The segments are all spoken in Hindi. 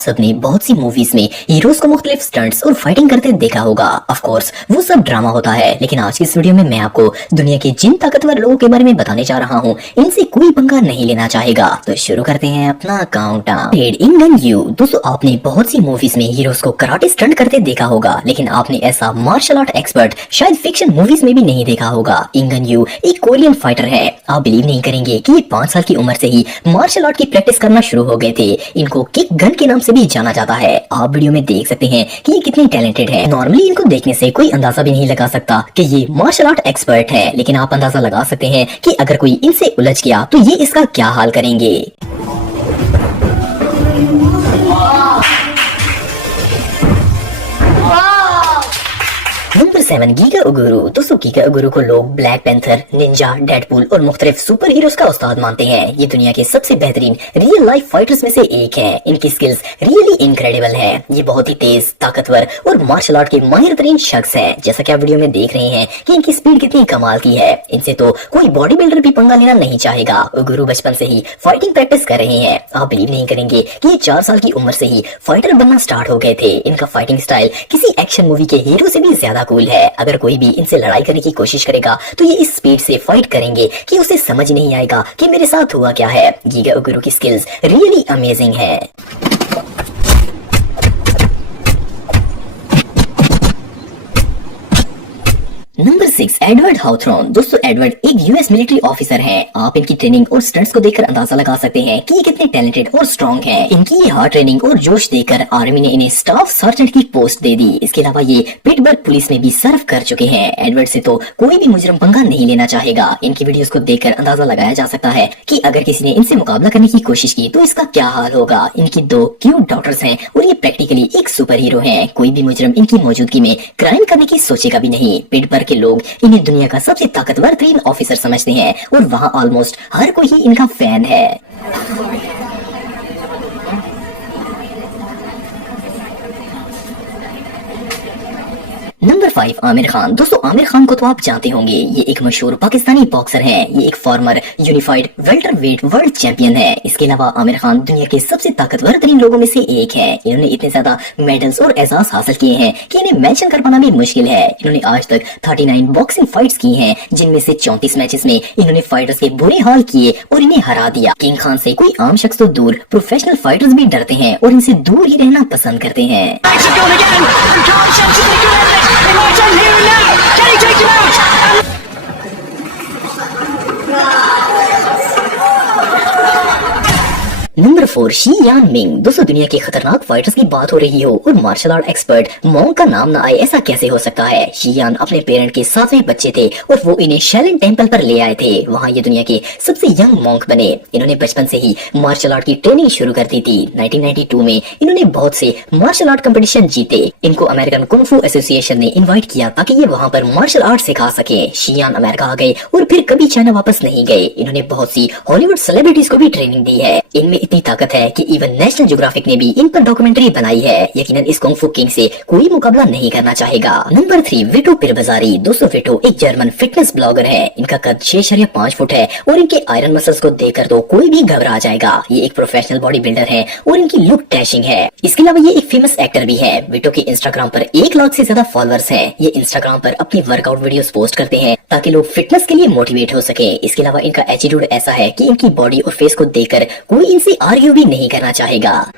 सबने बहुत सी मूवीज में हीरोज को मुख्तलिफ स्टंट्स और फाइटिंग करते देखा होगा। ऑफ कोर्स वो सब ड्रामा होता है, लेकिन आज की इस वीडियो में मैं आपको दुनिया के जिन ताकतवर लोगों के बारे में बताने जा रहा हूँ, इनसे कोई पंगा नहीं लेना चाहेगा। तो शुरू करते हैं अपना काउंटडाउन। इंगन यू। दोस्तों, आपने बहुत सी मूवीज में हीरोज को कराटे स्टंट करते देखा होगा, लेकिन आपने ऐसा मार्शल आर्ट एक्सपर्ट शायद फिक्शन मूवीज में भी नहीं देखा होगा। इंगन यू एक कोरियन फाइटर है। आप बिलीव नहीं करेंगे कि ये 5 साल की उम्र से ही मार्शल आर्ट की प्रैक्टिस करना शुरू हो गए थे। इनको किक गन के नाम से भी जाना जाता है। आप वीडियो में देख सकते हैं कि ये कितने टैलेंटेड है। नॉर्मली इनको देखने से कोई अंदाजा भी नहीं लगा सकता कि ये मार्शल आर्ट एक्सपर्ट है, लेकिन आप अंदाजा लगा सकते हैं कि अगर कोई इनसे उलझ गया तो ये इसका क्या हाल करेंगे। Number 7, Giga Uguru. दोस्तों, गीगा उगुरु को लोग ब्लैक पैंथर, निंजा, डेडपूल और मुख्तलिफ सुपर हीरोज का उस्ताद मानते हैं। ये दुनिया के सबसे बेहतरीन रियल लाइफ फाइटर्स में से एक है। इनकी स्किल्स रियली इनक्रेडिबल है। ये बहुत ही तेज, ताकतवर और मार्शल आर्ट के माहिर तरीन शख्स है। जैसा कि आप वीडियो में देख रहे हैं कि इनकी स्पीड कितनी कमाल की है। इनसे तो कोई बॉडी बिल्डर भी पंगा लेना नहीं चाहेगा। उगुरु बचपन से ही फाइटिंग प्रैक्टिस कर रहे हैं। आप बिलीव नहीं करेंगे कि ये 4 साल की उम्र से ही फाइटर बनना स्टार्ट हो गए थे। इनका फाइटिंग स्टाइल किसी एक्शन मूवी के हीरो से भी ज्यादा कूल है। अगर कोई भी इनसे लड़ाई करने की कोशिश करेगा तो ये इस स्पीड से फाइट करेंगे कि उसे समझ नहीं आएगा कि मेरे साथ हुआ क्या है। गीगा उगुरु की स्किल्स रियली अमेजिंग है। Number 6, Edward Hawthorne. दोस्तों, एडवर्ड एक यूएस मिलिट्री ऑफिसर हैं। आप इनकी ट्रेनिंग और स्टंट्स को देखकर अंदाजा लगा सकते हैं कि ये कितने टैलेंटेड और स्ट्रॉन्ग हैं। इनकी ये हार्ड ट्रेनिंग और जोश देखकर आर्मी ने इन्हें स्टाफ सर्जेंट की पोस्ट दे दी। इसके अलावा ये पिट्सबर्ग पुलिस में भी सर्व कर चुके हैं। एडवर्ड से तो कोई भी मुजरम पंगा नहीं लेना चाहेगा। इनकी वीडियोस को देखकर अंदाजा लगाया जा सकता है कि अगर किसी ने इनसे मुकाबला करने की कोशिश की तो इसका क्या हाल होगा। इनकी 2 क्यूट डॉटर्स हैं और ये प्रैक्टिकली एक सुपर हीरो है। कोई भी मुजरम इनकी मौजूदगी में क्राइम करने की सोचेगा भी नहीं। पिट्सबर्ग के लोग इन्हें दुनिया का सबसे ताकतवर तरीन ऑफिसर समझते हैं और वहाँ ऑलमोस्ट हर कोई ही इनका फैन है। नंबर 5, आमिर खान। दोस्तों, आमिर खान को तो आप जानते होंगे। ये एक मशहूर पाकिस्तानी बॉक्सर हैं। ये एक farmer unified welterweight world champion है। इसके अलावा आमिर खान दुनिया के सबसे ताकतवर तरीन लोगों में से एक है। इन्होंने इतने ज्यादा मेडल्स और एजाज हासिल किए हैं कि इन्हें मेंशन कर पाना भी मुश्किल है। इन्होंने आज तक 39 बॉक्सिंग फाइट्स की हैं, जिनमें से 34 मैचेस में इन्होंने फाइटर्स के बुरे हाल किए और इन्हें हरा दिया। किंग खान से कोई आम शख्स तो दूर, प्रोफेशनल फाइटर्स भी डरते हैं और इनसे दूर ही रहना पसंद करते हैं। Can he take him out? Number 4, she यान मिंग। दोस्तों, दुनिया के खतरनाक फाइटर्स की बात हो रही हो और मार्शल आर्ट एक्सपर्ट मॉन्क का नाम ना आए, ऐसा कैसे हो सकता है। शी यान अपने पेरेंट के 7वें बच्चे थे और वो इन्हें शैलन टेम्पल पर ले आए थे। वहाँ ये दुनिया के सबसे यंग मॉन्क बने। इन्होंने बचपन से ही मार्शल आर्ट की ट्रेनिंग शुरू कर दी थी। 1992 में इन्होंने बहुत से मार्शल आर्ट कंपटीशन जीते। इनको अमेरिकन कुंग फू एसोसिएशन ने इन्वाइट किया ताकि ये वहाँ पर मार्शल आर्ट सिखा सके। शी यान अमेरिका आ गए और फिर कभी चाइना वापस नहीं गए। इन्होंने बहुत सी हॉलीवुड सेलिब्रिटीज को भी ट्रेनिंग दी है। इनमें इतनी ताकत है कि इवन नेशनल ज्योग्राफिक ने भी इन पर डॉक्यूमेंट्री बनाई है। यकीनन इस कुंग फू किंग से कोई मुकाबला नहीं करना चाहेगा। नंबर 3, विटो पिरबाजारी। दोस्तों, विटो एक जर्मन फिटनेस ब्लॉगर है। इनका कद 6.5 फुट है और इनके आयरन मसल्स को देखकर तो कोई भी घबरा जाएगा। ये एक प्रोफेशनल बॉडी बिल्डर है और इनकी लुक डैशिंग है। इसके अलावा ये एक फेमस एक्टर भी है। विटो के इंस्टाग्राम पर 1 लाख से ज्यादा फॉलोअर्स हैं। ये इंस्टाग्राम पर अपनी वर्कआउट वीडियोस पोस्ट करते हैं ताकि लोग फिटनेस के लिए मोटिवेट हो सके। इसके अलावा इनका एटीट्यूड ऐसा है कि इनकी बॉडी और फेस को देखकर कोई इनसे आर्ग्यू भी नहीं करना चाहेगा।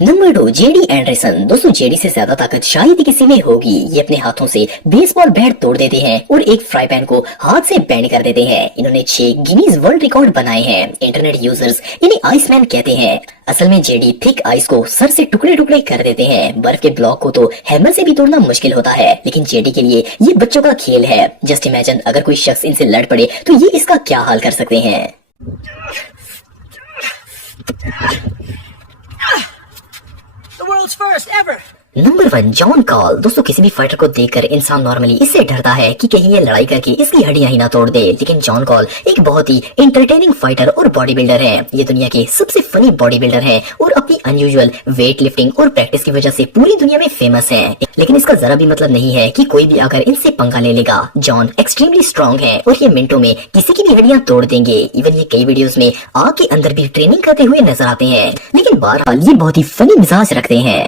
Number 2, JD Anderson. दोस्तों, जेडी से ज्यादा ताकत शायद ही किसी में होगी। ये अपने हाथों से बेसबॉल बैट तोड़ देते हैं और एक फ्राई पैन को हाथ से बैंड कर देते हैं। इन्होंने 6 गिनीज वर्ल्ड रिकॉर्ड बनाए हैं। इंटरनेट यूजर्स इन्हें आइसमैन कहते हैं। असल में जेडी थिक आइस को सर से टुकड़े टुकड़े कर देते हैं। बर्फ के ब्लॉक को तो हैमर से भी तोड़ना मुश्किल होता है, लेकिन जेडी के लिए ये बच्चों का खेल है। जस्ट इमेजिन, अगर कोई शख्स इनसे लड़ पड़े तो ये इसका क्या हाल कर सकते हैं। The world's first ever number 1, John call. दोस्तों किसी भी फाइटर को देखकर इंसान नॉर्मली इससे डरता है कि कहीं ये लड़ाई करके इसकी हड्डियां ही ना तोड़ दे, लेकिन जॉन कॉल एक बहुत ही एंटरटेनिंग फाइटर और बॉडी बिल्डर है। ये दुनिया के सबसे फनी बॉडी बिल्डर है और अपनी अनयूजुअल वेट लिफ्टिंग और प्रैक्टिस की वजह से पूरी दुनिया में फेमस है। लेकिन इसका जरा भी मतलब नहीं है कि कोई भी आकर इनसे पंगा ले लेगा। जॉन एक्सट्रीमली स्ट्रॉन्ग है और ये मिनटों में किसी की भी हड्डियां तोड़ देंगे। इवन ये कई वीडियोस में आग के अंदर भी ट्रेनिंग करते हुए नजर आते हैं, लेकिन बहरहाल ये बहुत ही फनी मिजाज रखते हैं।